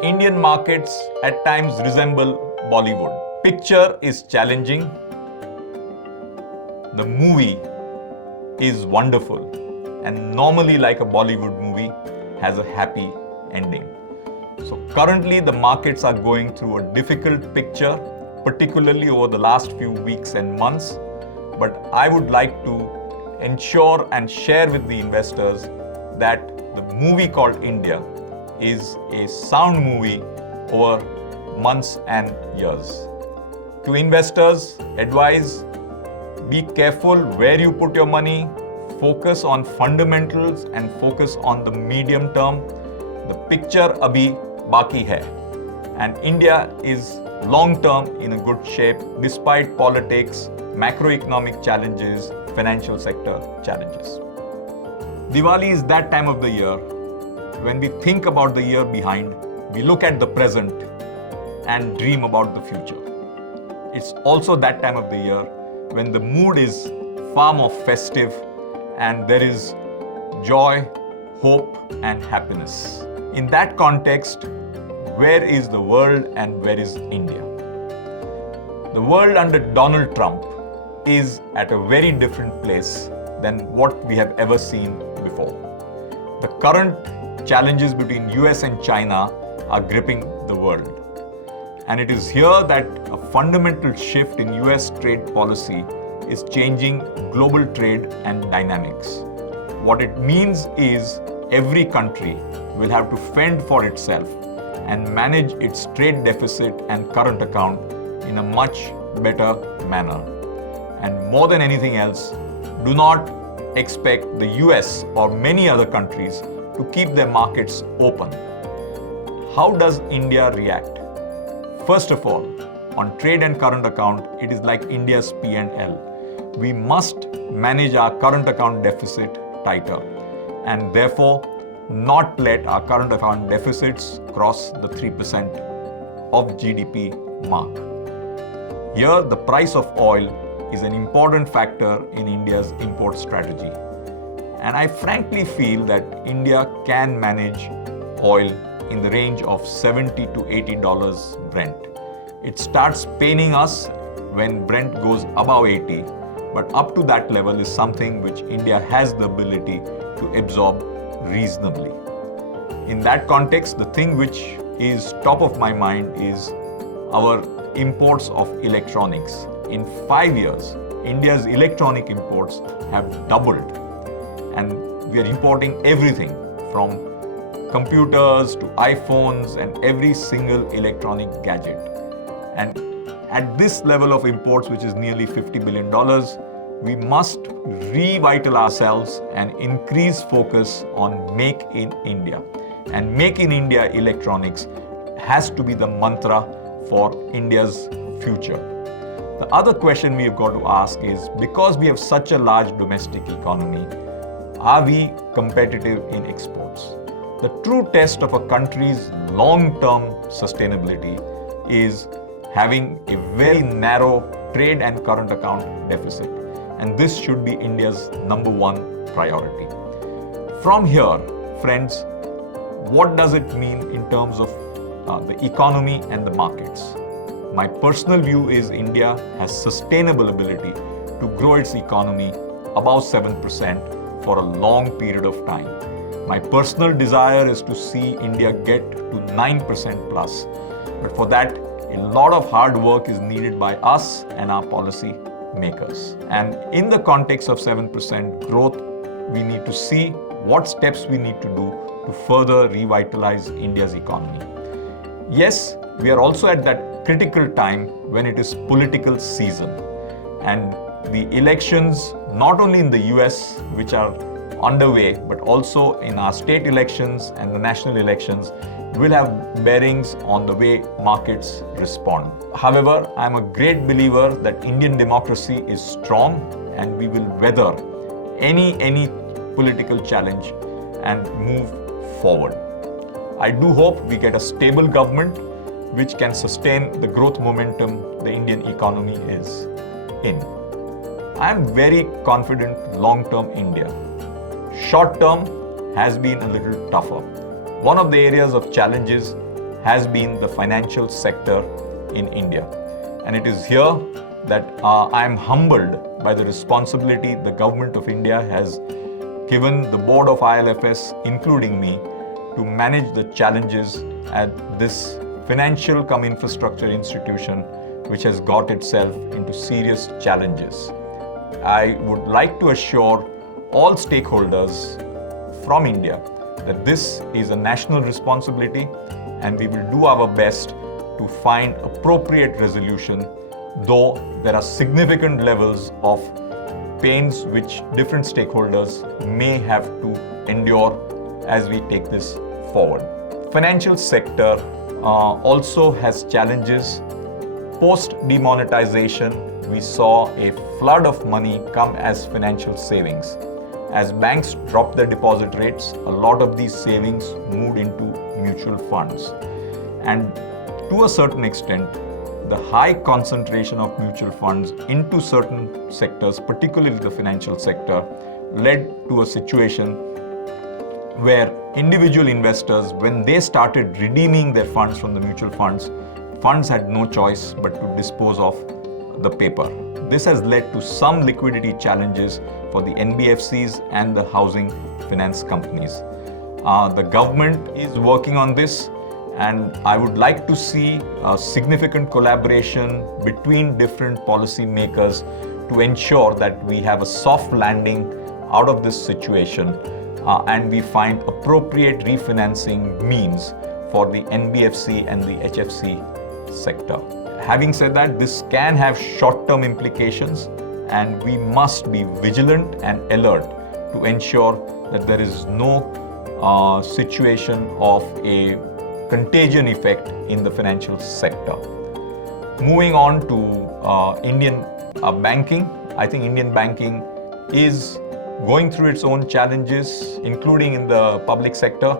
The Indian markets at times resemble Bollywood. Picture is challenging. The movie is wonderful, and normally, like a Bollywood movie, has a happy ending. So currently the markets are going through a difficult picture, particularly over the last few weeks and months. But I would like to ensure and share with the investors that the movie called India is a sound movie over months and years. To investors, advise, be careful where you put your money, focus on fundamentals and focus on the medium term. The picture abhi baki hai. And India is long term in a good shape despite politics, macroeconomic challenges, financial sector challenges. Diwali is that time of the year when we think about the year behind, we look at the present and dream about the future. It's also that time of the year when the mood is far more festive and there is joy, hope and happiness. In that context, where is the world and where is India? The world under Donald Trump is at a very different place than what we have ever seen before. The current challenges between US and China are gripping the world. And it is here that a fundamental shift in US trade policy is changing global trade and dynamics. What it means is every country will have to fend for itself and manage its trade deficit and current account in a much better manner. And more than anything else, do not expect the US or many other countries to keep their markets open. How does India react? First of all, on trade and current account, it is like India's P&L. We must manage our current account deficit tighter and therefore not let our current account deficits cross the 3% of GDP mark. Here, the price of oil is an important factor in India's import strategy. And I frankly feel that India can manage oil in the range of $70 to $80 Brent. It starts paining us when Brent goes above 80, but up to that level is something which India has the ability to absorb reasonably. In that context, the thing which is top of my mind is our imports of electronics. In 5 years, India's electronic imports have doubled. And we are importing everything from computers to iPhones and every single electronic gadget. And at this level of imports, which is nearly $50 billion, we must revitalize ourselves and increase focus on Make in India. And Make in India electronics has to be the mantra for India's future. The other question we have got to ask is, because we have such a large domestic economy, are we competitive in exports? The true test of a country's long-term sustainability is having a very narrow trade and current account deficit. And this should be India's number one priority. From here, friends, what does it mean in terms of the economy and the markets? My personal view is India has sustainable ability to grow its economy above 7% for a long period of time. My personal desire is to see India get to 9% plus. But for that, a lot of hard work is needed by us and our policy makers. And in the context of 7% growth, we need to see what steps we need to do to further revitalize India's economy. Yes, we are also at that critical time when it is political season. And the elections, not only in the US, which are underway, but also in our state elections and the national elections, will have bearings on the way markets respond. However, I'm a great believer that Indian democracy is strong and we will weather any political challenge and move forward. I do hope we get a stable government which can sustain the growth momentum the Indian economy is in. I am very confident long-term India. Short-term has been a little tougher. One of the areas of challenges has been the financial sector in India. And it is here that I am humbled by the responsibility the government of India has given the board of ILFS, including me, to manage the challenges at this financial cum infrastructure institution which has got itself into serious challenges. I would like to assure all stakeholders from India that this is a national responsibility and we will do our best to find appropriate resolution, though there are significant levels of pains which different stakeholders may have to endure as we take this forward. Financial sector also has challenges. Post demonetization, we saw a flood of money come as financial savings. As banks dropped their deposit rates, a lot of these savings moved into mutual funds. And to a certain extent, the high concentration of mutual funds into certain sectors, particularly the financial sector, led to a situation where individual investors, when they started redeeming their funds from the mutual funds, funds had no choice but to dispose of the paper. This has led to some liquidity challenges for the NBFCs and the housing finance companies. The government is working on this, and I would like to see a significant collaboration between different policy makers to ensure that we have a soft landing out of this situation and we find appropriate refinancing means for the NBFC and the HFC sector. Having said that, this can have short-term implications and we must be vigilant and alert to ensure that there is no situation of a contagion effect in the financial sector. Moving on to Indian banking, I think Indian banking is going through its own challenges, including in the public sector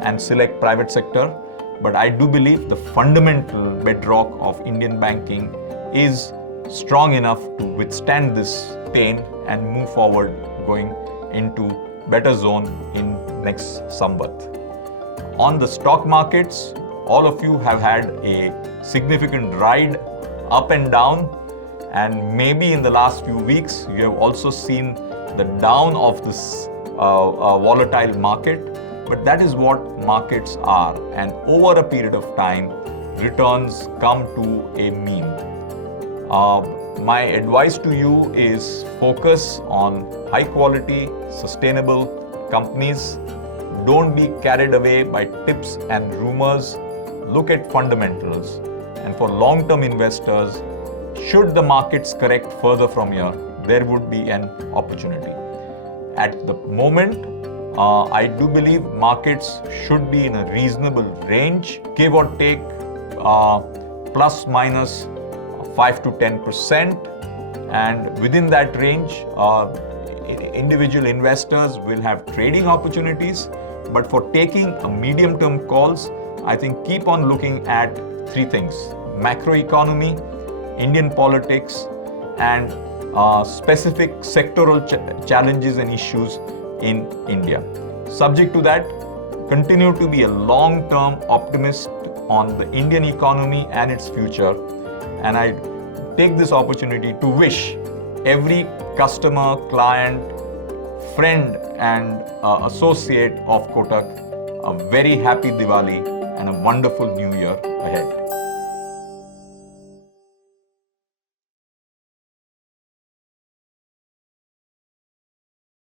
and select private sector. But I do believe the fundamental bedrock of Indian banking is strong enough to withstand this pain and move forward, going into better zone in next Samvat. On the stock markets, all of you have had a significant ride up and down, and maybe in the last few weeks you have also seen the down of this volatile market. But that is what markets are, and over a period of time, returns come to a mean. My advice to you is focus on high quality, sustainable companies. Don't be carried away by tips and rumors. Look at fundamentals. And for long-term investors, should the markets correct further from here, there would be an opportunity. At the moment, I do believe markets should be in a reasonable range, give or take plus minus 5 to 10%, and within that range, individual investors will have trading opportunities. But for taking a medium-term calls, I think keep on looking at three things: macroeconomy, Indian politics, and specific sectoral challenges and issues in India. Subject to that, continue to be a long-term optimist on the Indian economy and its future. And I take this opportunity to wish every customer, client, friend and associate of Kotak a very happy Diwali and a wonderful new year ahead.